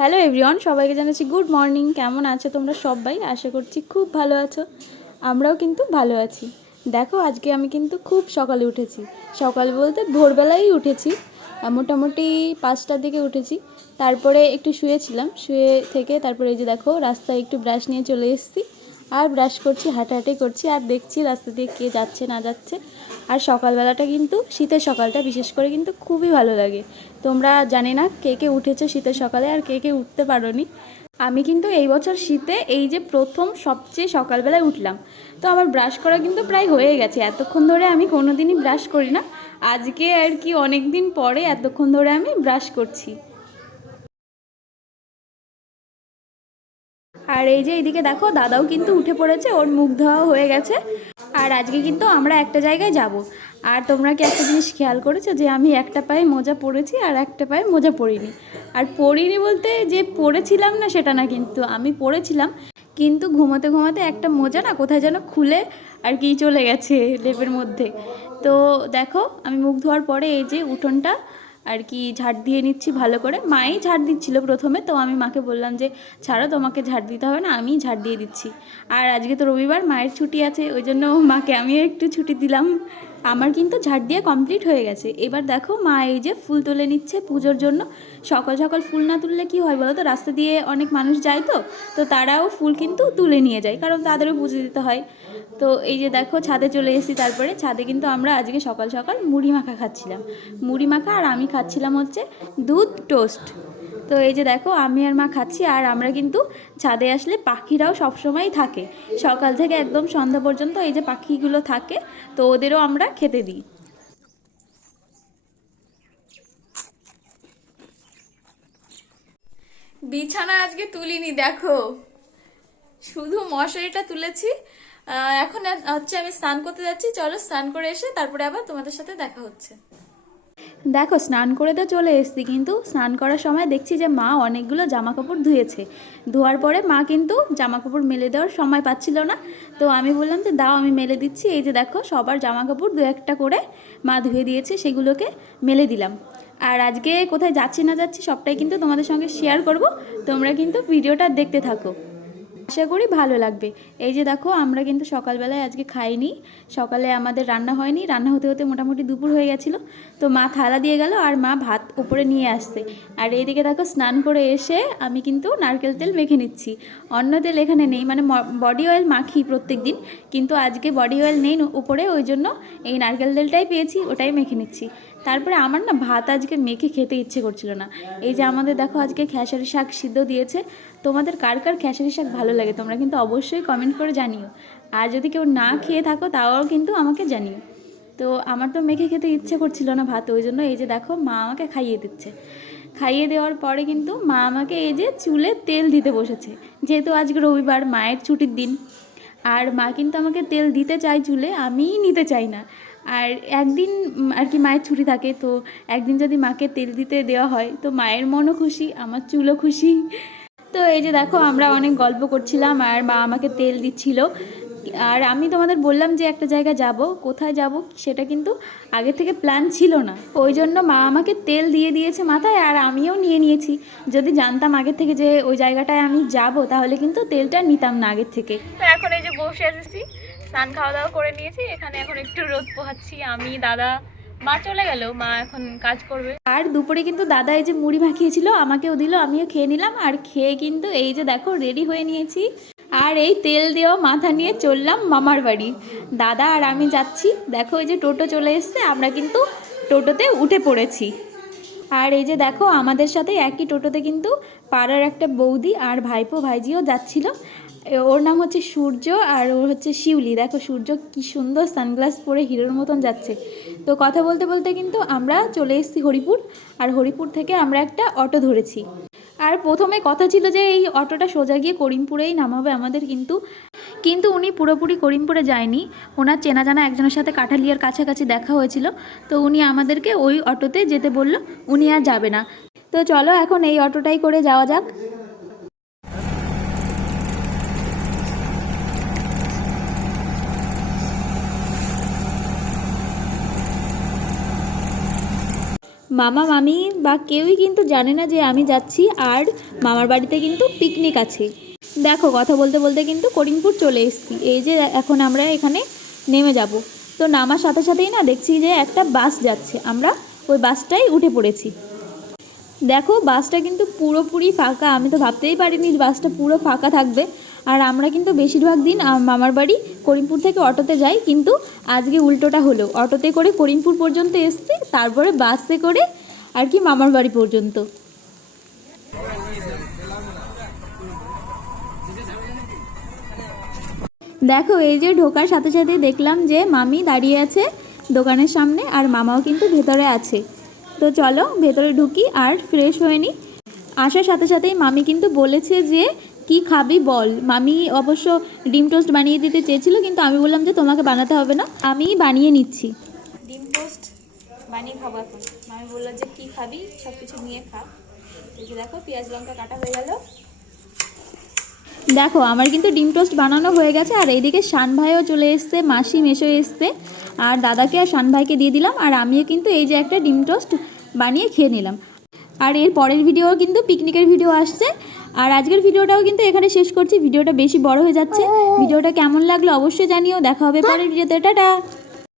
Hello everyone, সবাইকে জানাচ্ছি good morning. কেমন আছো তোমরা সবাই? আশা করছি খুব ভালো আছো। আমরাও কিন্তু ভালো আছি। দেখো, আজকে আমি কিন্তু খুব সকালে উঠেছি। সকাল বলতে ভোরবেলাই উঠেছি। মোটামুটি পাঁচটার দিকে উঠেছি। তারপরে একটু শুয়েছিলাম। শুয়ে থেকে তারপরে এই যে দেখো, রাস্তায় একটু ব্রাশ নিয়ে চলে এসেছি। আর ব্রাশ করছি, হাঁটাহাঁটি করছি। আর দেখছি রাস্তা দিয়ে কে যাচ্ছে, না যাচ্ছে। আর সকালবেলাটা কিন্তু শীতের সকালটা বিশেষ করে কিন্তু খুবই ভালো লাগে। তোমরা জানি না কে কে উঠেছো শীতের সকালে আর কে কে উঠতে পারোনি। আমি কিন্তু এই বছর শীতে এই যে প্রথম সবচেয়ে সকালবেলায় উঠলাম। তো আমার ব্রাশ করা কিন্তু প্রায় হয়ে গেছে। এতক্ষণ ধরে আমি কোনো দিনই ব্রাশ করি না। আজকে আর কি অনেক দিন পরে এতক্ষণ ধরে আমি ব্রাশ করছি। আর এই যে এইদিকে দেখো, দাদাও কিন্তু উঠে পড়েছে। ওর মুখ ধোয়া হয়ে গেছে। আর আজকে কিন্তু আমরা একটা জায়গায় যাব। আর তোমরা কি একটা জিনিস খেয়াল করেছ যে আমি একটা পায়ে মোজা পরেছি আর একটা পায়ে মোজা পরিনি? আর পরিনি বলতে যে পরেছিলাম না সেটা না কিন্তু আমি পরেছিলাম, কিন্তু ঘুমাতে ঘুমাতে একটা মোজা না কোথায় যেন খুলে আর কি চলে গেছে লেপের মধ্যে। তো দেখো, আমি মুখ ধোয়ার পরে এই যে উঠোনটা আর কি ঝাড় দিয়ে নিচ্ছি ভালো করে। মাই ঝাড় দিচ্ছিল প্রথমে, তো আমি মাকে বললাম যে, ছাড়ো, তোমাকে ঝাড় দিতে হবে না আমি ঝাড় দিয়ে দিচ্ছি। আর আজকে তো রবিবার, মায়ের ছুটি আছে, ওই জন্য মাকে আমিও একটু ছুটি দিলাম। আমার কিন্তু ঝাড় দিয়ে কমপ্লিট হয়ে গেছে। এবার দেখো মা এই যে ফুল তুলে নিচ্ছে পুজোর জন্য। সকাল সকাল ফুল না তুললে কি হয় বলো তো? রাস্তা দিয়ে অনেক মানুষ যায় তো তো তারাও ফুল কিন্তু তুলে নিয়ে যায়, কারণ তাদেরও পুজো দিতে হয়। তো এই যে দেখো ছাদে চলে এসেছি তারপরে। ছাদে কিন্তু আমরা আজকে সকাল সকাল মুড়ি মাখা খাচ্ছিলাম। মুড়ি মাখা আর আমি খাচ্ছিলাম হচ্ছে দুধ টোস্ট তো এই যে দেখো, আমি আর মা খাচ্ছি আর আমরা কিন্তু ছাদে আসলে পাখিরাও সবসময় থাকে। সকাল থেকে একদম সন্ধ্যা পর্যন্ত এই যে পাখিগুলো থাকে, তো ওদেরও আমরা খেতে দিই। বিছানা আজকে তুলিনি, দেখো। শুধু মশারিটা তুলেছি। এখন হচ্ছে আমি স্নান করতে যাচ্ছি। চলো স্নান করে এসে তারপরে আবার তোমাদের সাথে দেখা হচ্ছে। দেখো, স্নান করে তো চলে এসেছি, কিন্তু স্নান করার সময় দেখছি যে মা অনেকগুলো জামা কাপড় ধুয়েছে। ধোয়ার পরে মা কিন্তু জামা কাপড় মেলে দেওয়ার সময় পাচ্ছিল না। তো আমি বললাম যে, দাও, আমি মেলে দিচ্ছি। এই যে দেখো, সবার জামা কাপড় দু একটা করে মা ধুয়ে দিয়েছে, সেগুলোকে মেলে দিলাম। আর আজকে কোথায় যাচ্ছি না যাচ্ছি সবটাই কিন্তু তোমাদের সঙ্গে শেয়ার করব। তোমরা কিন্তু ভিডিওটা দেখতে থাকো। আশা করি ভালো লাগবে। এই যে দেখো, আমরা কিন্তু সকালবেলায় আজকে খাইনি। সকালে আমাদের রান্না হয়নি। রান্না হতে হতে মোটামুটি দুপুর হয়ে গেছিল। তো মা থালা দিয়ে গেল আর মা ভাত উপরে নিয়ে আসছে। আর এইদিকে দেখো, স্নান করে এসে আমি কিন্তু নারকেল তেল মেখে নিচ্ছি। অন্য তেল এখানে নেই মানে বডি অয়েল মাখি প্রত্যেক দিন কিন্তু আজকে বডি অয়েল নেই উপরে, ওই জন্য এই নারকেল তেলটাই পেয়েছি, ওটাই মেখে নিচ্ছি। তারপরে আমার না ভাত আজকে মেখে খেতে ইচ্ছে করছিল না। এই যে আমাদের দেখো আজকে খেসারি শাক সিদ্ধ দিয়েছে। তোমাদের কার কার খেসারি শাক ভালো লাগে তোমরা কিন্তু অবশ্যই কমেন্ট করে জানিও। আর যদি কেউ না খেয়ে থাকো তাও কিন্তু আমাকে জানিও। তো আমার তো মেখে খেতে ইচ্ছে করছিল না ভাত, ওই জন্য এই যে দেখো মা আমাকে খাইয়ে দিচ্ছে। খাইয়ে দেওয়ার পরে কিন্তু মা আমাকে এই যে চুলে তেল দিতে বসেছে। যেহেতু আজকে রবিবার, মায়ের ছুটির দিন। আর মা কিন্তু আমাকে তেল দিতে চায় চুলে, আমিই নিতে চাই না। আর একদিন আর কি মায়ের ছুটি থাকে, তো একদিন যদি মাকে তেল দিতে দেওয়া হয়, তো মায়ের মনও খুশি, আমার চুলও খুশি। তো এই যে দেখো, আমরা অনেক গল্প করছিলাম আর মা আমাকে তেল দিচ্ছিল। আর আমি তোমাদের বললাম যে একটা জায়গায় যাব, কোথায় যাব, সেটা কিন্তু আগে থেকে প্ল্যান ছিল না। ওই জন্য মা আমাকে তেল দিয়ে দিয়েছে মাথায় আর আমিও নিয়ে নিয়েছি। যদি জানতাম আগে থেকে যে ওই জায়গাটায় আমি যাব, তাহলে কিন্তু তেলটা নিতাম না আগের থেকে। তো এখন এই যে বসে এসেছি স্নান খাওয়া দাওয়া করে নিয়েছি। এখানে এখন একটু রোদ পোহাচ্ছি। আমি, দাদা, মা চলে গেল। মা এখন কাজ করবে। আর দুপুরে কিন্তু দাদা এই যে মুড়ি মাখিয়েছিল, আমাকেও দিল, আমিও খেয়ে নিলাম। আর খেয়ে কিন্তু এই যে দেখো রেডি হয়ে নিয়েছি। আর এই তেল দেওয়া মাথা নিয়ে চললাম মামার বাড়ি। দাদা আর আমি যাচ্ছি। দেখো এই যে টোটো চলে এসছে, আমরা কিন্তু টোটোতে উঠে পড়েছি। আর এই যে দেখো, আমাদের সাথে একই টোটোতে কিন্তু পাড়ার একটা বৌদি আর ভাইপো, ভাইজিও যাচ্ছিল। ওর নাম হচ্ছে সূর্য আর ওর হচ্ছে শিউলি। দেখো, সূর্য কি সুন্দর সানগ্লাস পরে হিরোর মতন যাচ্ছে। তো কথা বলতে বলতে কিন্তু আমরা চলে এসেছি হরিপুর আর হরিপুর থেকে আমরা একটা অটো ধরেছি। আর প্রথমে কথা ছিল যে এই অটোটা সোজা গিয়ে করিমপুরেই নামাবে আমাদের কিন্তু। কিন্তু উনি পুরোপুরি করিমপুরে যায়নি। ওনার চেনা জানা একজনের সাথে কাঠালিয়ার কাছাকাছি দেখা হয়েছিল। তো উনি আমাদেরকে ওই অটোতে যেতে বলল, উনি আর যাবে না। তো চলো এখন এই অটোটাই করে যাওয়া যাক। মামা, মামি বা কেউই কিন্তু জানে না যে আমি যাচ্ছি আর মামার বাড়িতে কিন্তু পিকনিক আছে। দেখো, কথা বলতে বলতে কিন্তু করিমপুর চলে এসেছি। এই যে এখন আমরা এখানে নেমে যাব। তো নামার সাথে সাথেই না দেখছি যে একটা বাস যাচ্ছে। আমরা ওই বাসটাই উঠে পড়েছি। দেখো, বাসটা কিন্তু পুরোপুরি ফাঁকা। আমি তো ভাবতেই পারিনি বাসটা পুরো ফাঁকা থাকবে। আর আমরা কিন্তু বেশিরভাগ দিন মামার বাড়ি করিমপুর থেকে অটোতে যাই, কিন্তু আজকে উল্টোটা হলো। অটোতে করে করিমপুর পর্যন্ত এসছি, তারপরে বাসে করে আর কি মামার বাড়ি পর্যন্ত। দেখো, এই যে ঢোকার সাথে সাথে দেখলাম যে মামি দাঁড়িয়ে আছে দোকানের সামনে আর মামাও কিন্তু ভেতরে আছে। তো চলো ভেতরে ঢুকি আর ফ্রেশ হয়ে নিই আসার সাথে সাথেই মামি কিন্তু বলেছে যে কি খাবি বল। মামি অবশ্য ডিম টোস্ট বানিয়ে দিতে চেয়েছিল কিন্তু আমি বললাম যে তোমাকে বানাতে হবে না আমি বানিয়ে নিচ্ছি। ডিম টোস্ট বানিয়ে খাব এখন। মামি বলল যে কি খাবি সব কিছু নিয়ে খা। দেখো পেঁয়াজ লঙ্কা কাটা হয়ে গেল। দেখো আমার কিন্তু ডিম টোস্ট বানানো হয়ে গেছে আর এইদিকে শান ভাইও চলে এসছে মাসি মেশো এসছে আর দাদাকে আর শান ভাইকে দিয়ে দিলাম আর আমিও কিন্তু এই যে একটা ডিম টোস্ট বানিয়ে খেয়ে নিলাম। আর এর পরের ভিডিও কিন্তু পিকনিকের ভিডিও আসছে আর আজকের ভিডিওটাও কিন্তু এখানে শেষ করছি। ভিডিওটা বেশি বড় হয়ে যাচ্ছে। ভিডিওটা কেমন লাগল অবশ্যই জানিও। দেখা হবে পরের ভিডিওতে। টাটা!